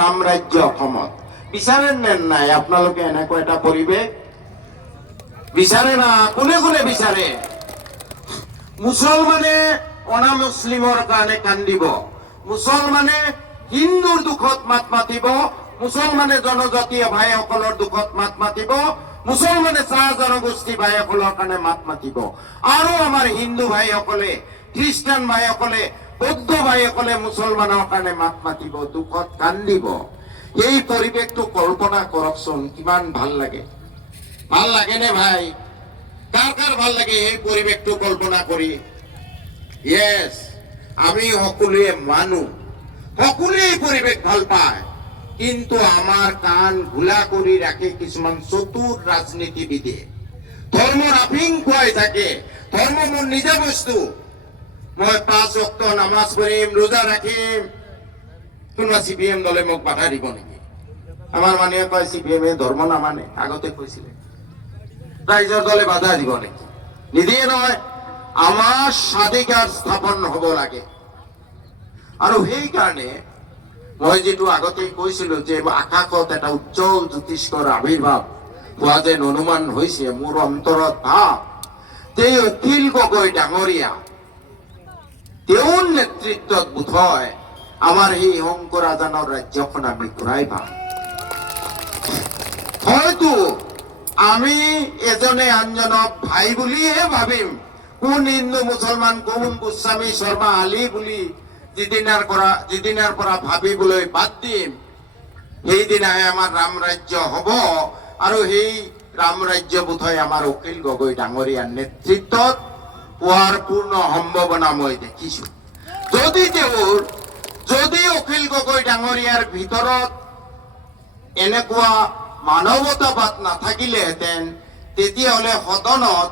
ৰাম ৰাজ্য অসমত বিচাৰে নে নাই? আপোনালোকে এনেকুৱা এটা পৰিৱেশ বিচাৰে না? কোনে কোনে বিচাৰে? মুছলমানে অনা মুছলিমৰ কাৰণে কান্দিব, মুছলমানে হিন্দুৰ দুখত মাত মাতিব, মুছলমানে জনজাতীয় ভাইসকলৰ দুখত মাত মাতিব, মুছলমানে চাহ জনগোষ্ঠী ভাইসকলৰ কাৰণে মাত মাতিব, আৰু আমাৰ হিন্দু ভাইসকলে, খ্ৰীষ্টান ভাইসকলে, বৌদ্ধ ভাইসকলে মুছলমানৰ কাৰণে মাত মাতিব, দুখত কান্দিব। এই পৰিৱেশটো কল্পনা কৰকচোন, কিমান ভাল লাগে। ভাল লাগেনে ভাই? কাৰ কাৰ ভাল লাগে এই পৰিৱেশটো কল্পনা কৰি? ইয়েছ, আমি সকলোৱে মানো, সকলোৱে এই পৰিৱেশ ভাল পায়, কিন্তু আমাৰ কাণ ঘোলা কৰি ৰাখে কিছুমান চতুৰ ৰাজনীতিবিদে। ধৰ্মৰ আফিং খুৱাই থাকে। ধৰ্ম মোৰ নিজা বস্তু, মই 5 ওয়াক্ত নামাজ পঢ়িম, ৰোজা ৰাখিম। কোনোবা CPM দলে মোক বাধা দিব নেকি? আমাৰ মানুহে কয় CPM ধৰ্ম নামানে, আগতে কৈছিলে। ৰাইজৰ দলে বাধা দিব নেকি? নিদিয়ে নহয়। আমাৰ স্বাধিকাৰ স্থাপন হ'ব লাগে। আৰু সেইকাৰণে মই যিটো আগতে কৈছিলো যে আকাশত এটা উজ্জ্বল জ্যোতিষ্কৰ আবিৰ্ভাৱ হোৱা যেন অনুমান হৈছে, মোৰ অন্তৰত ভাৱ এই অখিল গগৈ ডাঙৰীয়া, তেওঁৰ নেতৃত্বত বোধহয় আমাৰ এই শংকৰাজানৰ ৰাজ্যখন আমি ঘূৰাই পাম। হয়তো আমি এজনে আনজনক ভাই বুলিহে ভাবিম। কোন হিন্দু মুছলমান, কোন গোস্বামী শৰ্মা আলী বুলি যিদিনাৰ পৰা ভাবিবলৈ বাদ দিম, সেইদিনাহে আমাৰ ৰাম ৰাজ্য হ'ব। আৰু সেই ৰাম ৰাজ্য বোধহয় আমাৰ অখিল গগৈ ডাঙৰীয়াৰ নেতৃত্বত হোৱাৰ পূৰ্ণ সম্ভাৱনা মই দেখিছো। যদি অখিল গগৈ ডাঙৰীয়াৰ ভিতৰত এনেকুৱা মানৱতাবাদ নাথাকিলেহেঁতেন, তেতিয়াহ'লে সদনত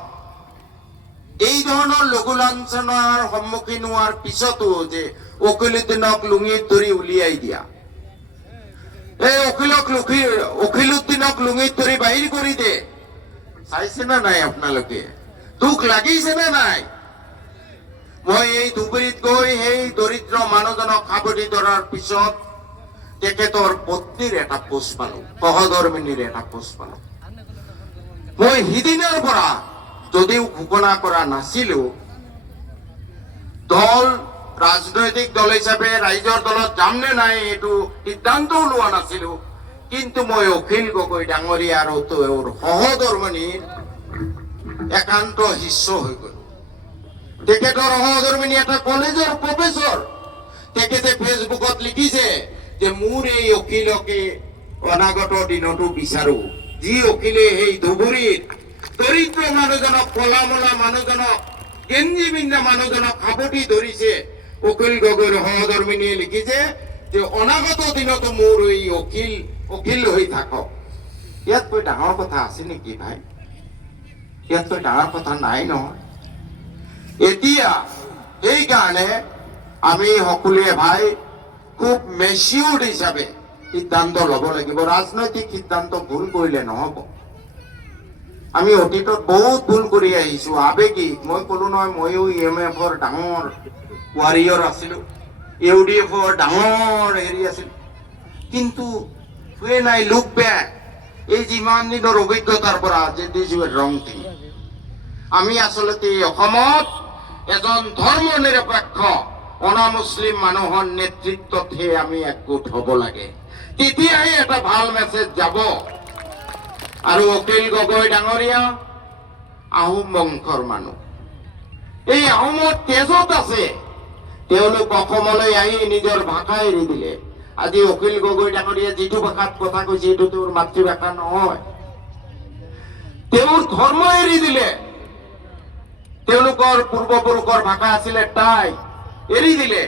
এই ধৰণৰ লঘু লাঞ্ছনাৰ সন্মুখীন হোৱাৰ পিছতো যে অখিলুদ্দিনক লুঙিত ধৰি উলিয়াই দিয়া, এই অখিলুদ্দিনক লুঙিত ধৰি বাহিৰ কৰি দে, চাইছে না নাই আপোনালোকে? দুখ লাগিছে নে নাই? মই এই ধুবুৰীত গৈ সেই দৰিদ্ৰ মানুহজনক সাৱটি ধৰাৰ পিছত তেখেতৰ পত্নীৰ এটা পোষ্ট পালো, সহধৰ্মিনীৰ এটা পোষ্ট পালো। মই সিদিনাৰ পৰা যদিও ঘোষণা কৰা নাছিলো, ৰাজনৈতিক দল হিচাপে ৰাইজৰ দলত যাম নে নাই এইটো সিদ্ধান্তও লোৱা নাছিলো, কিন্তু মই অখিল গগৈ ডাঙৰীয়া আৰু তেওঁৰ সহধৰ্মিনীৰ একান্ত শিষ্য হৈ গলো। তেখেতৰ সহধৰ্মিনী এটা কলেজৰ প্ৰফেচৰ। তেখেতে ফেচবুকত লিখিছে যে মোৰ এই অখিলকে অনাগত দিনতো বিচাৰো, যি অখিলে সেই ধুবুৰীত দৰিদ্ৰ মানুহজনক, কলা মলা মানুহজনক, গেঞ্জি পিন্ধা মানুহজনক সাৱটি ধৰিছে। অখিল গগৈৰ সহধৰ্মিনীয়ে লিখিছে যে অনাগত দিনতো মোৰ এই অখিল হৈ থাকক। ইয়াতকৈ ডাঙৰ কথা আছে নেকি ভাই? ইয়াতকৈ ডাঙৰ কথা নাই নহয়। এতিয়া সেইকাৰণে আমি সকলোৱে ভাই খুব মেচিউৰ্ড হিচাপে সিদ্ধান্ত ল'ব লাগিব। ৰাজনৈতিক সিদ্ধান্ত ভুল কৰিলে নহ'ব। আমি অতীতত বহুত ভুল কৰি আহিছো, আবেগিক। মই কলো নহয়, ময়ো EMF-ৰ ডাঙৰ ৱাৰিয়ৰ আছিলো, UDF-ৰ ডাঙৰ হেৰি আছিল, কিন্তু নাই লুক বেক। এই যিমান দিনৰ অভিজ্ঞতাৰ পৰা ৰং থিং, আমি আচলতে অসমত এজন ধৰ্ম নিৰপেক্ষ অনা মুছলিম মানুহৰ নেতৃত্বতহে আমি একগোট হ'ব লাগে, তেতিয়াহে এটা ভাল মেছেজ যাব। আৰু অখিল গগৈ ডাঙৰীয়া আহোম বংশৰ মানুহ, এই আহোমৰ তেজত আছে। তেওঁলোক অসমলৈ আহি নিজৰ ভাষা এৰি দিলে। আজি অখিল গগৈ ডাঙৰীয়া যিটো ভাষাত কথা কৈছে এইটো তেওঁৰ মাতৃভাষা নহয়। তেওঁৰ ধৰ্ম এৰি দিলে। তেওঁলোকৰ পূৰ্বপুৰুষৰ ভাষা আছিলে টাই, এৰি দিলে।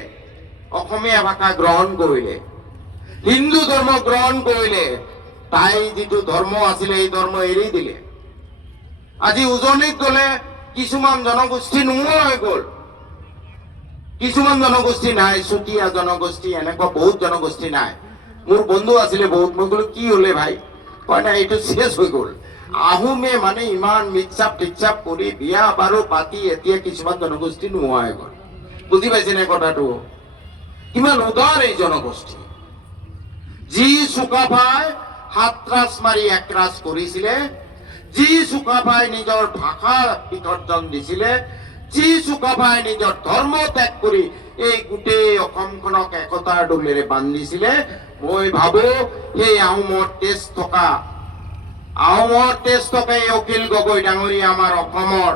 অসমীয়া ভাষা গ্ৰহণ কৰিলে, হিন্দু ধৰ্ম গ্ৰহণ কৰিলে। তাই যিটো ধৰ্ম আছিলে এই ধৰ্ম এৰি দিলে। আজি উজনিত গলে কিছুমান জনগোষ্ঠী নোহোৱা হৈ গল, কিছুমান জনগোষ্ঠী নাই, চুতীয়া জনগোষ্ঠী, এনেকুৱা বহুত জনগোষ্ঠী নাই। মোৰ বন্ধু আছিলে বহুত, মই বোলো কি হলে ভাই? কয় না এইটো শেষ হৈ গল। আহোমে মানে ইমান মিক্সাপ টিক্সাপ কৰি বিয়া বাৰু পাতি এতিয়া কিছুমান জনগোষ্ঠী নোহোৱা হৈ গল। বুজি পাইছে নে কথাটো? কিমান উদাৰ এই জনগোষ্ঠী, যি চুকাফাই হাতৰাজ মাৰি একৰাজ কৰিছিলে, যি চুকাফাই নিজৰ ভাষা বিসৰ্জন দিছিলে, যি চুকাফাই নিজৰ ধৰ্ম ত্যাগ কৰি এই গোটেই অসমখনক একতাৰ ডোলেৰে বান্ধিছিলে, মই ভাবো সেই আহোমৰ তেজ থকা এই অখিল গগৈ ডাঙৰীয়া আমাৰ অসমৰ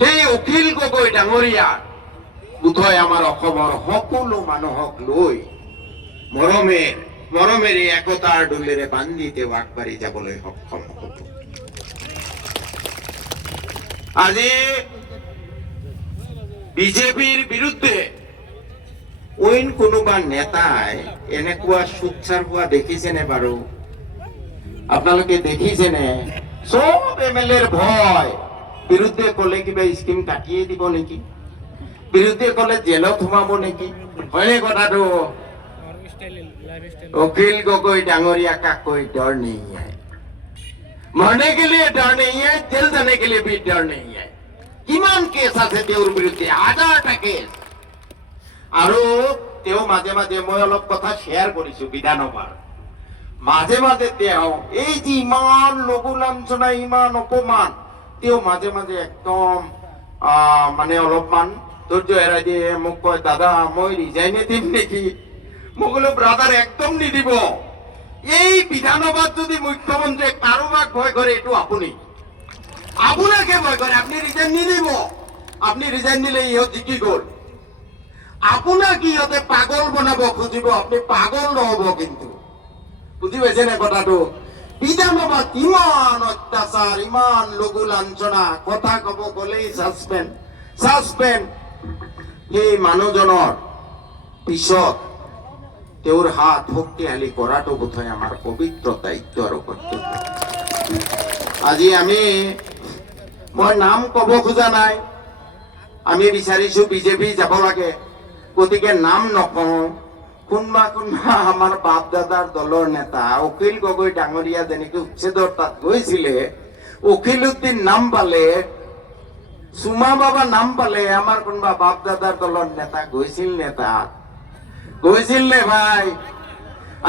সেই অখিল গগৈ ডাঙৰীয়া বোধহয় আমাৰ অসমৰ সকলো মানুহক লৈ মৰমেৰে একতাৰ ডোলেৰে বান্ধি তেওঁ আগবাঢ়ি যাবলৈ সক্ষম হ'ব। আজি বিজেপিৰ বিৰুদ্ধে অইন কোনোবা নেতাই এনেকুৱা সোচ্চাৰ হোৱা দেখিছেনে বাৰু? আপোনালোকে দেখিছেনে? চব MLA-ৰ ভয়, বিৰুদ্ধে কলে কিবা স্কিম কাটিয়ে দিব নেকি, বিৰুদ্ধে কলে জেলত সোমাব নেকি, হয়নে কথাটো? অখিল গগৈ ডাঙৰীয়া का कोई डर नहीं है, मरने के लिए डर नहीं है, जेल जाने के लिए भी डर नहीं है। কিমান কেছ আছে তেওঁৰ বিৰুদ্ধে? 1000টা কেছ। আৰু তেওঁ মাজে মাজে মই অলপ কথা শ্বেয়াৰ কৰিছো বিধানসভাৰ, মাজে মাজে তেওঁ এই যে ইমান লঘু লাঞ্ছনা, ইমান অপমান, তেওঁ মাজে মাজে একদম মানে অলপমান ধৈৰ্য হেৰাই দিয়ে। মোক কয়, দাদা মই ৰিজাইনে দিম নেকি? মই কলো, ব্ৰাদাৰ একদম নিদিব। এই বিধানসভাত যদি মুখ্যমন্ত্ৰীয়ে কাৰোবাক ভয় কৰে এইটো আপোনাকে ভয় কৰে। আপনি রিজাইন নিদিব, আপনি রিজাইন দিলে ইহঁত জিকি গল। আপোনাক ইহঁতে পাগল বনাব খুজিব, আপনি পাগল নহব। কিন্তু বুজি পাইছে নে কথাটো? বিধানসভাত ইমান অত্যাচাৰ, ইমান লঘু লাঞ্ছনা, কথা কব গলেই সাসপেন্ড। সেই মানুহজনৰ পিছত তেওঁৰ হাত শক্তিশালী কৰাটো বোধহয় আমাৰ পবিত্ৰ দায়িত্ব আৰু কৰ্তব্য। আজি মই নাম কব খোজা নাই, আমি বিচাৰিছো বিজেপি যাব লাগে, গতিকে নাম নকওঁ। কোনবা আমাৰ বাপ দাদাৰ দলৰ নেতা অখিল গগৈ ডাঙৰীয়া যেনেকে উচ্ছেদৰ তাত গৈছিলে, অখিল উদ্দিন নাম পালে, সুমা বাবা নাম পালে, আমাৰ কোনবা বাপ দাদাৰ দলৰ নেতা গৈছিল নে তাত? গৈছিল নে ভাই?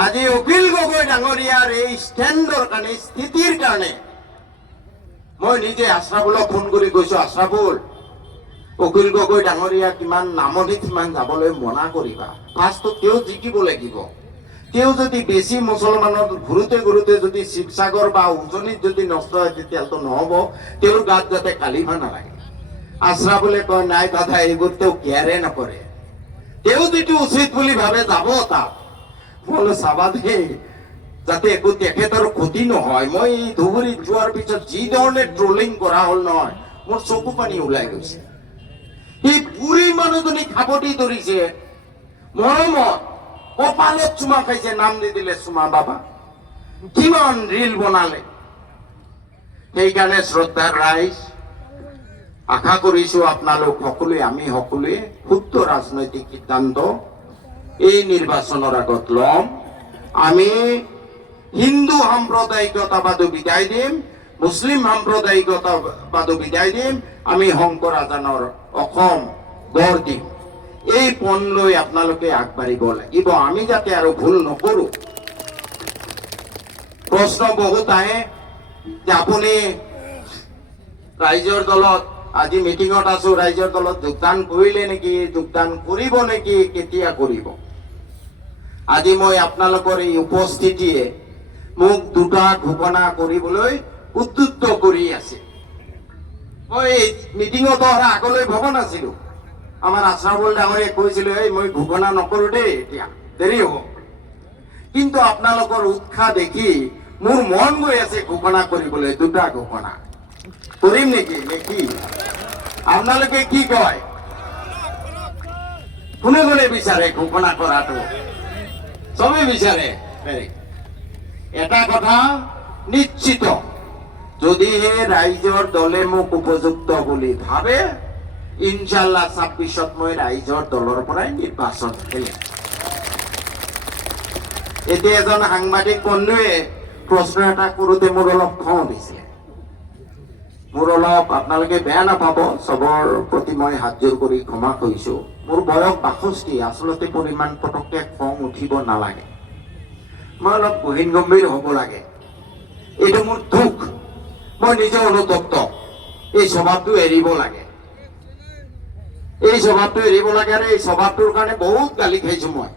আজি অখিল গগৈ ডাঙৰীয়াৰ এই ষ্টেণ্ডৰ কাৰণে, স্থিতিৰ কাৰণে মই নিজে আশ্ৰাফুলক ফোন কৰি কৈছো, আশ্ৰাফুল, অখিল গগৈ ডাঙৰীয়া কিমান নামনিত সিমান যাবলৈ মনা কৰিবা। ফাৰ্ষ্টত তেওঁ জিকিব লাগিব। তেওঁ যদি বেছি মুছলমানৰ ঘূৰোতে যদি শিৱসাগৰ বা উজনিত যদি নষ্ট হয়, তেতিয়াতো নহব। তেওঁৰ গাত যাতে কালিমা নালাগে। আশ্ৰাফুলে কয়, নাই দাদা এইবোৰ তেওঁ কেয়াৰে নকৰে, তেওঁ যিটো উচিত বুলি ভাবে যাব তাত। বোলো চাবা দেই, যাতে একো তেখেতৰ ক্ষতি নহয়। মই ধুবুৰীত যোৱাৰ পিছত যি ধৰণে ট্ৰলিং কৰা হল নহয়, মোৰ চকু পানী ওলাই গৈছে। সেই বুঢ়ী মানুহজনী খাবতি ধৰিছে, মৰমত কপালত চুমা খাইছে, নাম নিদিলে চুমা বাবা। কিমান ৰিল বনালে। সেইকাৰণে শ্ৰদ্ধাৰ ৰাইজ, আশা কৰিছো আপোনালোক সকলোৱে, আমি সকলোৱে শুদ্ধ ৰাজনৈতিক সিদ্ধান্ত এই নিৰ্বাচনৰ আগত লম। আমি হিন্দু সাম্প্ৰদায়িকতাবাদো বিদায় দিম, মুছলিম সাম্প্ৰদায়িকতাবাদো বিদায় দিম, আমি শংকৰ আজানৰ অসম গঢ় দিম। এই পণ লৈ আপোনালোকে আগবাঢ়িব লাগিব, আমি যাতে আৰু ভুল নকৰো। প্ৰশ্ন বহুত আহে যে আপুনি ৰাইজৰ দলত, আজি মিটিঙত আছো, ৰাইজৰ দলত যোগদান কৰিলে নেকি, যোগদান কৰিব নেকি, কেতিয়া কৰিব? আজি মই আপোনালোকৰ এই উপস্থিতিয়ে মোক দুটা ঘোষণা কৰিবলৈ উদ্যুক্ত কৰি আছে। মই এই মিটিঙত অহাৰ আগলৈ ভবা নাছিলো। আমাৰ আশ্ৰাফুল ডাঙৰীয়াই কৈছিলে, এই মই ঘোষণা নকৰো দেই, এতিয়া দেৰি হ'ব। কিন্তু আপোনালোকৰ উৎসাহ দেখি মোৰ মন গৈ আছে ঘোষণা কৰিবলৈ, দুটা ঘোষণা কৰিম নেকি? আপোনালোকে কি কয়? কোনে কোনে বিচাৰে ঘোষণা কৰাটো? চবে বিচাৰে। এটা কথা নিশ্চিত, যদিহে ৰাইজৰ দলে মোক উপযুক্ত বুলি ভাবে, ইনশাল্লাহ 26ত মই ৰাইজৰ দলৰ পৰাই নিৰ্বাচন খেলিম। এতিয়া এজন সাংবাদিক বন্ধুৱে প্ৰশ্ন এটা কৰোঁতে মোৰ অলপ খং উঠিছে। আপোনালোকে বেয়া নাপাব, চবৰ প্ৰতি মই হাতযোৰ কৰি ক্ষমা কৰিছো। মোৰ বয়স 62, আচলতে পৰিমাণ পটককৈ খং উঠিব নালাগে, মই অলপ গহীন গম্ভীৰ হ'ব লাগে। এইটো মোৰ দুখ, মই নিজে অনুতপ্ত। এই স্বভাৱটো এৰিব লাগে, এই স্বভাৱটো এৰিব লাগে। আৰু এই স্বভাৱটোৰ কাৰণে বহুত গালি খাইছো মই।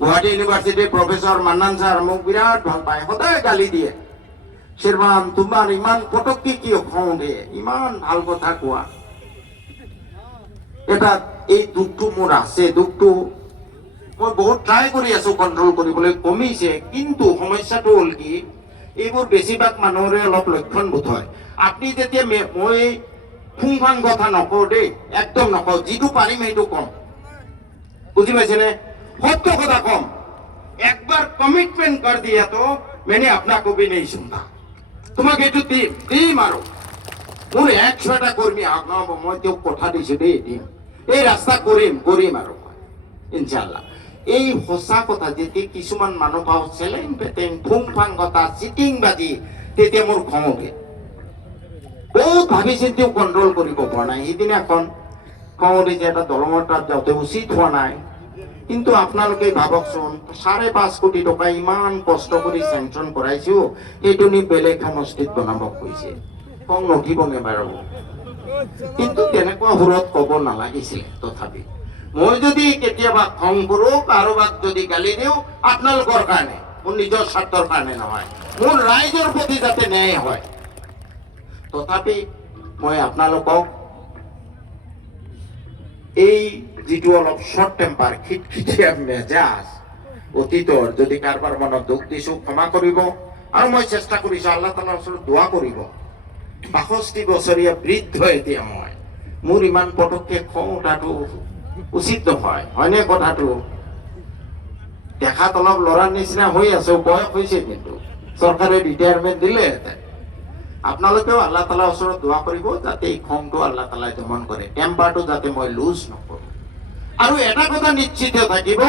গুৱাহাটী ইউনিভাৰ্চিটিৰ প্ৰফেচৰ মান্নান ছাৰ মোক বিৰাট ভাল পায়, সদায় গালি দিয়ে। শ্ৰীমান, তোমাৰ ইমান পটককে কিয় খং উঠে, ইমান ভাল কথা কোৱা। এটা এই দুখটো মোৰ আছে, দুখটো মই বহুত ট্ৰাই কৰি আছো কণ্ট্ৰল কৰিবলৈ, কমিছে। কিন্তু সমস্যাটো হ'ল কি, এইবোৰ বেছিভাগ মানুহৰে অলপ লক্ষণবোধ হয়। আপুনি যেতিয়া মই ফুংফাং কথা নকওঁ দেই, একদম নকওঁ, যিটো পাৰিম সেইটো কম, বুজি পাইছেনে? সত্য কথা কম। একবার কমিটমেন্ট কর দিয়া তো मैंने अपना को भी नहीं सुनता। তোমাক এইটো দিম আৰু মোৰ 100টা কৰ্মী আহক, মই তেওঁক কথা দিছো দেই, দিম। এই ৰাস্তা কৰিম আৰু ইনশাআল্লাহ। এই সঁচা কথা যেতিয়া কিছুমান মানুহ পাওঁ চেলেং পেটেং ফুংফাং কথা চিটিং বাজি, তেতিয়া মোৰ খং উঠে। বহুত ভাবি চিন্তিও কণ্ট্ৰল কৰিব পৰা নাই। সিদিনাখন খং উঠিছে, এটা দলঙৰ তাত যাওঁতে উচিত হোৱা নাই। কিন্তু আপোনালোকে ভাবকচোন, 5.5 কোটি টকা ইমান কষ্ট কৰি চেংচন কৰাইছো, সেইটো নি বেলেগ সমষ্টিত বনাব কৈছে। খং নুঠিবনে বাৰু? কিন্তু তেনেকুৱা সুৰত ক'ব নালাগিছিলে। তথাপি মই যদি কেতিয়াবা খং কৰো, কাৰোবাক যদি গালি দিওঁ, আপোনালোকৰ কাৰণে, মোৰ নিজৰ স্বাৰ্থৰ কাৰণে নহয়, মোৰ ৰাইজৰ প্ৰতি যাতে ন্যায় হয়। তথাপি মই আপোনালোকক এই যিটো অলপ শৰ্ট টেম্পাৰ, খিটখিটিয়া মেজাজ অতীতৰ, যদি কাৰোবাৰ মনত দুখ দিছো ক্ষমা কৰিব। আৰু মই চেষ্টা কৰিছো, আল্লাহ তাআলাৰ ওচৰত দোয়া কৰিব। 62 বছৰীয়া বৃদ্ধ এতিয়া মই, মোৰ ইমান পটককে খং উঠাটো উচিত নহয়, হয়নে কথাটো? দেখাত অলপ ল'ৰাৰ নিচিনা হৈ আছে, বয়স হৈছে, কিন্তু চৰকাৰে ৰিটায়াৰমেণ্ট দিলে। আপোনালোকেও আল্লাহ তাআলাৰ ওচৰত দোয়া কৰিব যাতে এই খংটো আল্লাহ তাআলাই দমন কৰে, টেম্পাৰটো যাতে মই লুজ নকৰোঁ। আৰু এটা কথা নিশ্চিত থাকিব,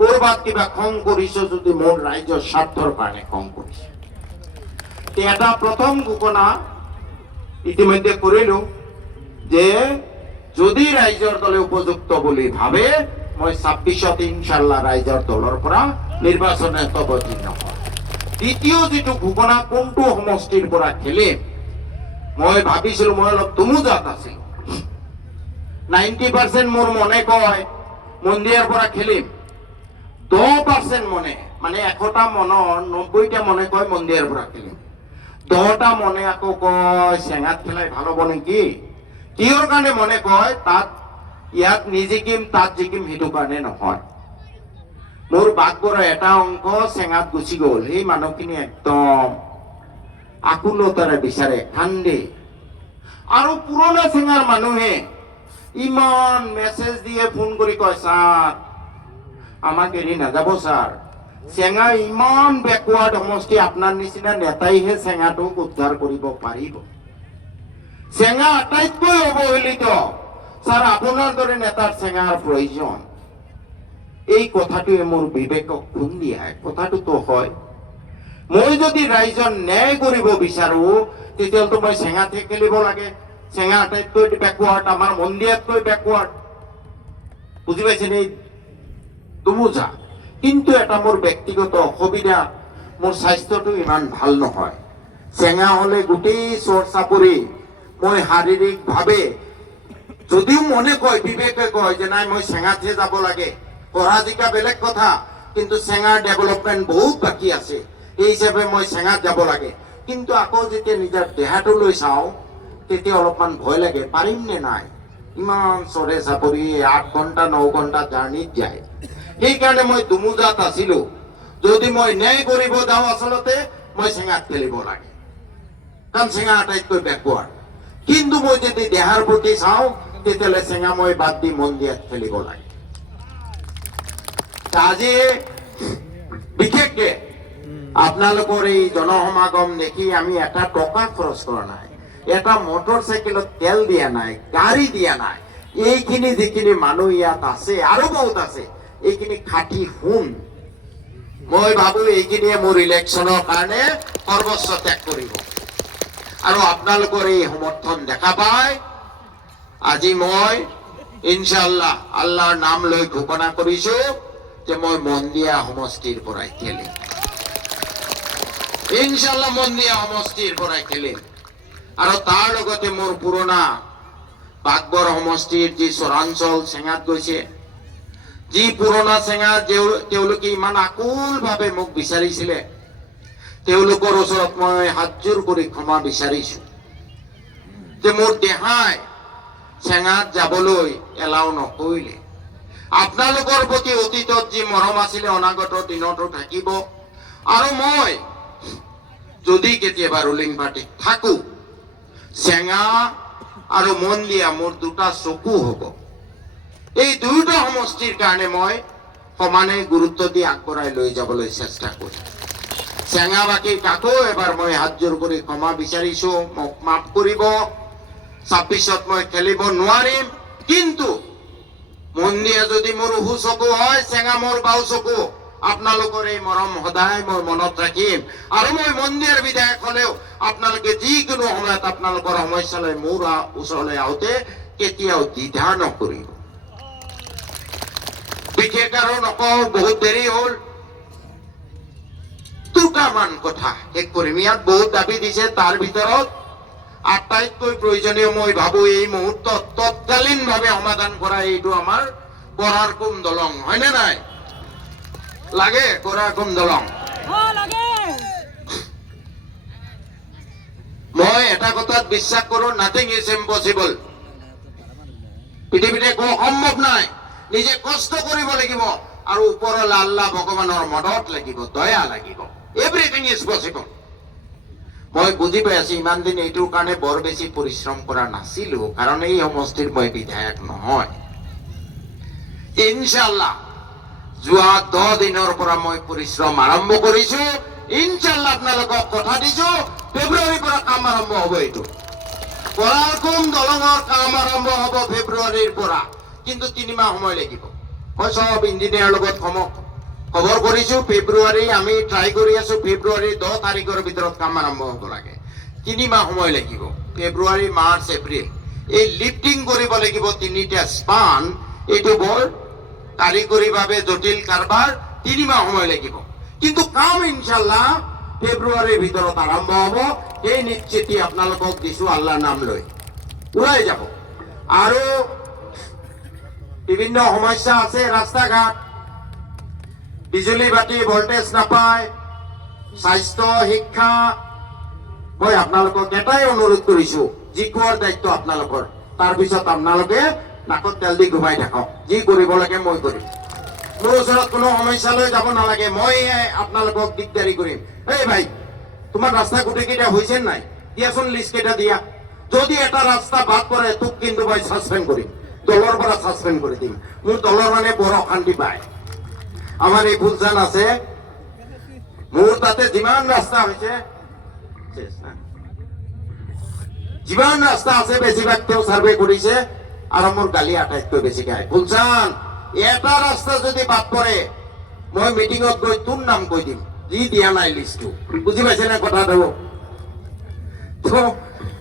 কৰবাত কিবা খং কৰিছো যদি মোৰ ৰাইজৰ স্বাৰ্থৰ কাৰণে খং কৰিছো। এটা প্ৰথম ঘোষণা ইতিমধ্যে কৰিলো যে যদি ৰাইজৰ দলে উপযুক্ত বুলি ভাবে, মই 26ত ইনশাআল্লাহ ৰাইজৰ দলৰ পৰা নিৰ্বাচনত অৱতীৰ্ণ হ'ম। দ্বিতীয় যিটো ঘোষণা, কোনটো সমষ্টিৰ পৰা খেলিম, মই ভাবিছিলো, মই অলপ দুমুজাত আছিলো। 90% মোৰ মনে কয় মন্দিৰৰ পৰা খেলিম, 10% মনে, মানে 100টা মনৰ 90টা মনে কয় মন্দিৰৰ পৰা খেলিম, 10টা মনে আকৌ কয় চেঙাত খেলাই ভাল হ'ব নেকি। কিহৰ কাৰণে মনে কয়, তাত ইয়াত নিজিকিম তাত জিকিম, সেইটো কাৰণে নহয়। মোৰ বাঘবৰ এটা অংশ চেঙাত গুচি গ'ল, সেই মানুহখিনি একদম আকুলতাৰে বিচাৰে, কান্দে। আৰু পুৰণা চেঙাৰ মানুহে ইমান মেছেজ দিয়ে, ফোন কৰি কয়, ছাৰ আমাক এৰি নাযাব ছাৰ, চেঙা ইমান বেকৱাৰ্ড সমষ্টি, আপোনাৰ নিচিনা নেতাইহে চেঙাটোক উদ্ধাৰ কৰিব পাৰিব। চেঙা আটাইতকৈ অৱহেলিত, ছাৰ আপোনাৰ দৰে নেতাৰ চেঙাৰ প্ৰয়োজন। এই কথাটোৱে মোৰ বিবেকক খুন্দিয়ায়। কথাটোতো হয়, মই যদি ৰাইজৰ ন্যায় কৰিব বিচাৰো, তেতিয়াহ'লে মই চেঙাতহে খেলিব লাগে। চেঙা আটাইতকৈ বেকৱাৰ্ড, আমাৰ মন্দিৰতকৈ বেকৱাৰ্ড, বুজি পাইছেনে? দুমুজা। কিন্তু এটা মোৰ ব্যক্তিগত অসুবিধা, মোৰ স্বাস্থ্যটো ইমান ভাল নহয়। চেঙা হলে গোটেই চৰ চাপৰি, মই শাৰীৰিকভাৱে, যদিও মনে কয়, বিবেকে কয় যে নাই মই চেঙাতহে যাব লাগে, পঢ়া জিকা বেলেগ কথা, কিন্তু চেঙাৰ ডেভেলপমেণ্ট বহুত বাকী আছে, এই হিচাপে মই চেঙাত যাব লাগে। কিন্তু আকৌ যেতিয়া নিজৰ দেহাটো লৈ চাওঁ, তেতিয়া অলপমান ভয় লাগে, পাৰিম নে নাই। ইমান চৰে চাপৰি 8 ঘণ্টা 9 ঘণ্টা জাৰ্ণিত যায়। সেইকাৰণে মই দুমুজাত আছিলো। যদি মই ন্যায় কৰিব যাওঁ, আচলতে মই চেঙাত খেলিব লাগে, কাৰণ চেঙা আটাইতকৈ বেকৱাৰ্ড। কিন্তু মই যদি দেহাৰ প্ৰতি চাওঁ, তেতিয়াহ'লে চেঙা মই বাদ দি মন্দিৰত খেলিব লাগে। আজি বিশেষকে আপোনালোকৰ এই জনসমাগম দেখি আমি এটা টকা খৰচ কৰা নাই, এটা মটৰ চাইকেলত তেল দিয়া নাই, গাড়ী দিয়া নাই। এইখিনি যিখিনি মানুহ ইয়াত আছে, আৰু বহুত আছে, এইখিনি খাটি সোণ। মই ভাবো এইখিনিয়ে মোৰ ইলেকশ্যনৰ কাৰণে সৰ্বস্ব ত্যাগ কৰিব। আৰু আপোনালোকৰ এই সমৰ্থন দেখা পাই আজি মই ইনশাআল্লাহ আল্লাহৰ নাম লৈ ঘোষণা কৰিছো যে মই মন্দিয়া সমষ্টিৰ পৰাই খেলিম। ইনশাআল্লাহ মন্দিয়া সমষ্টিৰ পৰাই খেলিম। আৰু তাৰ লগতে মোৰ পুৰণা বাগবৰ সমষ্টিৰ যি চৰাঞ্চল চেঙাত গৈছে, যি পুৰণা চেঙা তেওঁলোকে ইমান আকুলভাৱে মোক বিচাৰিছিলে, তেওঁলোকৰ ওচৰত মই হাতযোৰ কৰি ক্ষমা বিচাৰিছো যে মোৰ দেহাই চেঙাত যাবলৈ এলাও নকৰিলে। আপোনালোকৰ প্ৰতি অতীতত যি মৰম আছিলে অনাগত দিনতো থাকিব। আৰু মই যদি কেতিয়াবা ৰুলিং পাৰ্টিত থাকো, চেঙা আৰু মন্দিয়া মোৰ দুটা চকু হ'ব। এই দুয়োটা সমষ্টিৰ কাৰণে মই সমানে গুৰুত্ব দি আগবঢ়াই লৈ যাবলৈ চেষ্টা কৰিম। চেঙাবাসীৰ কাকো এবাৰ মই হাতযোৰ কৰি ক্ষমা বিচাৰিছো, মোক মাফ কৰিব। 26ত মই খেলিব নোৱাৰিম, কিন্তু মন্দিয়া যদি মোৰ উহু চকু হয়, চেঙা মোৰ বাও চকু। আপোনালোকৰ এই মৰম সদায় মই মনত ৰাখিম। আৰু মই মন্দিয়াৰ বিধায়ক হলেও আপোনালোকে যিকোনো সময়ত আপোনালোকৰ সমস্যালৈ মোৰ ওচৰলৈ আহোঁতে কেতিয়াও দ্বিধা নকৰিব। বিশেষ আৰু নকওঁ, বহুত দেৰি হ'ল। দুটামান কথা শেষ কৰিম। ইয়াত বহুত দাবী দিছে, তাৰ ভিতৰত আটাইতকৈ প্ৰয়োজনীয় মই ভাবো এই মুহূৰ্তত তৎকালীনভাৱে সমাধান কৰা এইটো আমাৰ কৰাৰকুম দলং, হয়নে নাই? লাগে কৰাৰকুম দলং। মই এটা কথাত বিশ্বাস কৰো, নাথিং ইজ ইম্পচিবল। পৃথিৱীতে কোনো সম্ভৱ নাই। নিজে কষ্ট কৰিব লাগিব আৰু ওপৰলৈ আল্লাহ ভগৱানৰ মদত লাগিব, দয়া লাগিব। Everything is possible. মই বুজি পাই আছো ইমান দিন এইটোৰ কাৰণে বৰ বেছি পৰিশ্ৰম কৰা নাছিলো, কাৰণ এই সমষ্টিৰ মই বিধায়ক নহয়। ইনশাআল্লাহ যোৱা 10 দিনৰ পৰা মই পৰিশ্ৰম আৰম্ভ কৰিছো। ইনশাআল্লাহ আপোনালোকক কথা দিছো, ফেব্ৰুৱাৰীৰ পৰা কাম আৰম্ভ হ'ব। এইটো কৰাৰকুম দলঙৰ কাম আৰম্ভ হ'ব ফেব্ৰুৱাৰীৰ পৰা, কিন্তু 3 মাহ সময় লাগিব। মই সব ইঞ্জিনিয়াৰৰ লগত খবৰ কৰিছো, ফেব্ৰুৱাৰী আমি ট্ৰাই কৰি আছো, ফেব্ৰুৱাৰী 10 তাৰিখৰ ভিতৰত কাম আৰম্ভ হ'ব লাগে। 3 মাহ সময় লাগিব। ফেব্ৰুৱাৰী, মাৰ্চ, এপ্ৰিল এই লিফটিং কৰিব লাগিব 3টা স্পান। এইটো বৰ কাৰিকৰীভাৱে জটিল কাৰবাৰ, 3 মাহ সময় লাগিব, কিন্তু কাম ইনশাআল্লাহ ফেব্ৰুৱাৰীৰ ভিতৰত আৰম্ভ হ'ব। এই নিশ্চিতি আপোনালোকক দিছো, আল্লাহৰ নাম লৈ ওলাই যাব। আৰু বিভিন্ন সমস্যা আছে, ৰাস্তা ঘাট, বিজুলী বাতি ভল্টেজ নাপায়, স্বাস্থ্য, শিক্ষা। মই আপোনালোকক এটাই অনুৰোধ কৰিছো, যিকোৱাৰ দায়িত্ব আপোনালোকৰ। তাৰপিছত আপোনালোকে নাকত তেল দি ঘুমাই থাকক, যি কৰিব লাগে মই কৰিম। মোৰ ওচৰত কোনো সমস্যালৈ যাব নালাগে, মই আপোনালোকক দিগদাৰি কৰিম। এই ভাই, তোমাৰ ৰাস্তা গোটেইকেইটা হৈছে নাই? দিয়াচোন লিষ্ট কেইটা দিয়া। যদি এটা ৰাস্তা বাদ পৰে তোক কিন্তু মই ছাছপেণ্ড কৰিম, দলৰ পৰা ছাছপেণ্ড কৰি দিম। মোৰ দলৰ মানে বৰ অশান্তি পায়। আমাৰ এই ফুলজান আছে, মোৰ তাতে যিমান ৰাস্তা হৈছে, যিমান ৰাস্তা আছে বেছিভাগ তেওঁ সাৰ্ভে কৰিছে, আৰু মোৰ গালি আটাইতকৈ বেছি খায়। ফুলজান, এটা ৰাস্তা যদি বাদ পৰে মই মিটিঙত গৈ তোৰ নাম কৈ দিম, যি দিয়া নাই লিষ্টটো। বুজি পাইছে না কথাটো? তো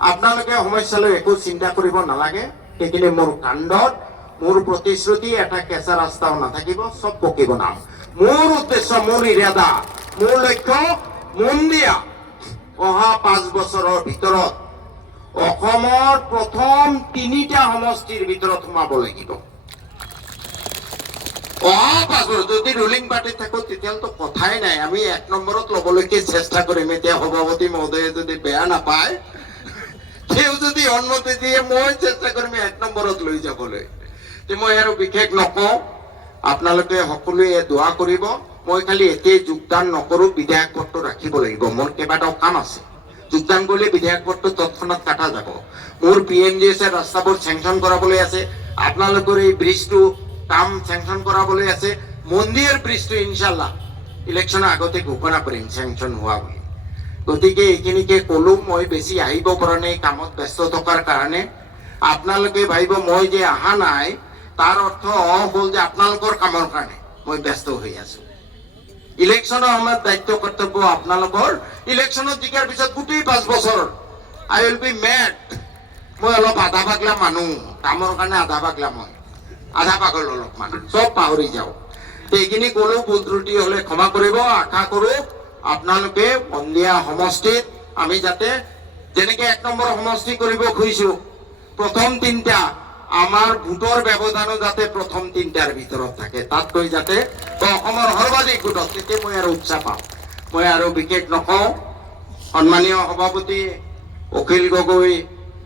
আপোনালোকে সমস্যালৈ একো চিন্তা কৰিব নালাগে। সেইখিনি মোৰ কাণ্ডত, মোৰ প্ৰতিশ্ৰুতি, এটা কেঁচা ৰাস্তাও নাথাকিব, সব পকী বনাম। মোৰ উদ্দেশ্য, মোৰ ইৰাদা, মোৰ লক্ষ্য মন্দিয়া অহা 5 বছৰৰ ভিতৰত অসমৰ প্ৰথম 3টা সমষ্টিৰ ভিতৰত সোমাব লাগিব। অহা 5 বছৰ যদি ৰুলিং পাৰ্টিত থাকো তেতিয়াহ'লেতো কথাই নাই, আমি 1 নম্বৰত ল'বলৈকে চেষ্টা কৰিম। এতিয়া সভাপতি মহোদয়ে যদি বেয়া নাপায়, তেওঁ যদি অনুমতি দিয়ে, মই চেষ্টা কৰিম 1 নম্বৰত লৈ যাবলৈ। মই আৰু বিশেষ নকওঁ, আপোনালোকে সকলোৱে দোয়া কৰিব। মই খালি এতিয়াই যোগদান নকৰো, বিধায়ক পদটো ৰাখিব লাগিব। মোৰ কেইবাটাও কাম আছে, যোগদান কৰিলে বিধায়ক পদটো তৎক্ষণাৎ কাটা যাব। মোৰ PMGS ৰাস্তাবোৰ চেংচন কৰাবলৈ আছে, আপোনালোকৰ এই ব্ৰিজটো কাম চেংচন কৰাবলৈ আছে। মন্দিৰ ব্ৰিজটো ইনশাআল্লাহ ইলেকশ্যনৰ আগতে ঘোষণা কৰিম চেংচন হোৱা বুলি। গতিকে এইখিনিকে ক'লো, মই বেছি আহিব পৰা নাই কামত ব্যস্ত থকাৰ কাৰণে। আপোনালোকে ভাবিব মই যে অহা নাই, তাৰ অৰ্থ হ'ল যে আপোনালোকৰ কামৰ কাৰণে মই ব্যস্ত হৈ আছো। ইলেকশ্যনৰ সময়ত দায়িত্ব কৰ্তব্য আপোনালোকৰ। ইলেকশ্যনত জিকাৰ পিছত গোটেই 5 বছৰ আই উইল বি মেড। মই অলপ আধা পাগলা মানুহ, কামৰ কাৰণে আধা পাগলা মই। আধা পাগল অলপমান চব পাহৰি যাওঁ এইখিনি ক'লো ভুল ত্ৰুটি হলে ক্ষমা কৰিব আশা কৰো আপোনালোকে সন্ধিয়া সমষ্টিত আমি যাতে যেনেকে 1 নম্বৰ সমষ্টি কৰিব খুজিছো প্ৰথম 3টা আমাৰ ভোটৰ ব্যৱধানো যাতে প্ৰথম 3টাৰ ভিতৰত থাকে তাতকৈ যাতে অসমৰ সৰ্বাধিক ভোটত তেতিয়া মই আৰু উৎসাহ পাওঁ মই আৰু বিশেষ নকওঁ সন্মানীয় সভাপতি অখিল গগৈ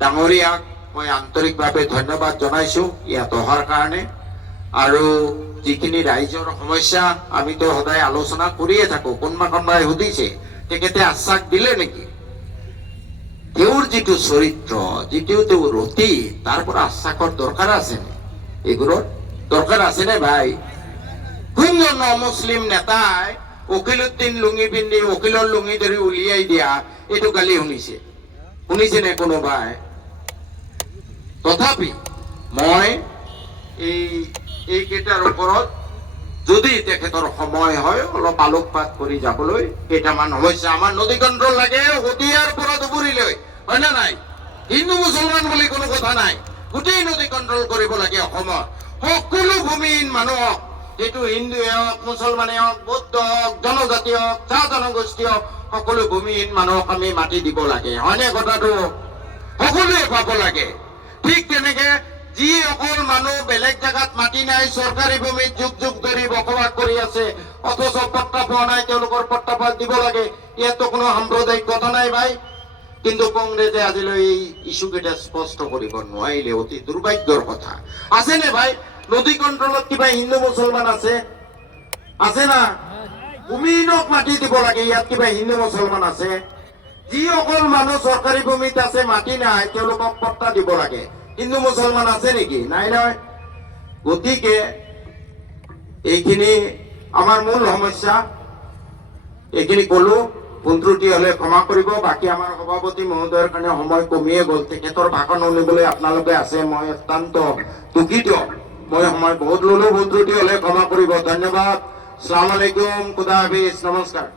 ডাঙৰীয়াক মই আন্তৰিকভাৱে ধন্যবাদ জনাইছো ইয়াত অহাৰ কাৰণে আৰু যিখিনি ৰাইজৰ সমস্যা আমিতো সদায় আলোচনা কৰিয়ে থাকো কোনোবাই সুধিছে তেখেতে আশ্বাস দিলে নেকি তেওঁৰ যিটো চৰিত্ৰ যিটো তেওঁৰ অতি তাৰ পৰা আশ্বাসৰ দৰকাৰ আছে এগুলোৰ দৰকাৰ আছে না ভাই কোনজন মুসলিম নেতাই উকিলুদ্দিন লুঙ্গি পিন্ধি উকিলৰ লুঙ্গি ধৰি উলিয়াই দিয়া এইটো গালি শুনিছে নে কোনো ভাই তথাপি মই এইকেইটাৰ ওপৰত যদি তেখেতৰ সময় হয় অলপ আলোকপাত কৰি যাবলৈ কেইটামান সমস্যা আমাৰ নদী কন্ট্ৰল লাগে হতিয়াৰ পৰা দুবুৰীলৈ হয় না নাই হিন্দু মুছলমান বুলি কোনো কথা নাই গোটেই নদী কন্ট্ৰল কৰিব লাগে অসমত সকলো ভূমিহীন মানুহক যেটো হিন্দুৱে হওক মুছলমানে হওক বৌদ্ধ হওক জনজাতি হওক চাহ জনগোষ্ঠী হওক সকলো ভূমিহীন মানুহক আমি মাটি দিব লাগে হয়নে কথাটো সকলোৱে পাব লাগে ঠিক তেনেকে যি অকল মানুহ বেলেগ জায়গাত মাটি নাই চৰকাৰী ভূমিত যুগ যুগ ধৰি বসবাস কৰি আছে অথচ পট্টা পোৱা নাই তেওঁলোকৰ পট্টা পাছ দিব লাগে ইয়াতো কোনো সাম্প্ৰদায়িক কথা নাই ভাই কিন্তু কংগ্ৰেছে আজিলৈ এই ইস্যুকেইটা স্পষ্ট কৰিব নোৱাৰিলে অতি দুৰ্ভাগ্যৰ কথা আছে নে ভাই নদী কন্ট্ৰলত কিবা হিন্দু মুছলমান আছে না ভূমিহীনক মাটি দিব লাগে ইয়াত কিবা হিন্দু মুছলমান আছে যি অকল মানুহ চৰকাৰী ভূমিত আছে মাটি নাই তেওঁলোকক পট্টা দিব লাগে হিন্দু মুছলমান আছে নেকি নাই নহয় গতিকে এইখিনি আমাৰ মূল সমস্যা এইখিনি ক'লো ভুল ত্ৰুটি হলে ক্ষমা কৰিব বাকি আমাৰ সভাপতি মহোদয়ৰ কাৰণে সময় কমিয়ে গ'ল তেখেতৰ ভাষণ শুনিবলৈ আপোনালোকে আছে মই অত্যন্ত দুখিত মই সময় বহুত ললো ভুল ত্ৰুটি হলে ক্ষমা কৰিব ধন্যবাদ আসসালামু আলাইকুম খুদা হাফিজ নমস্কাৰ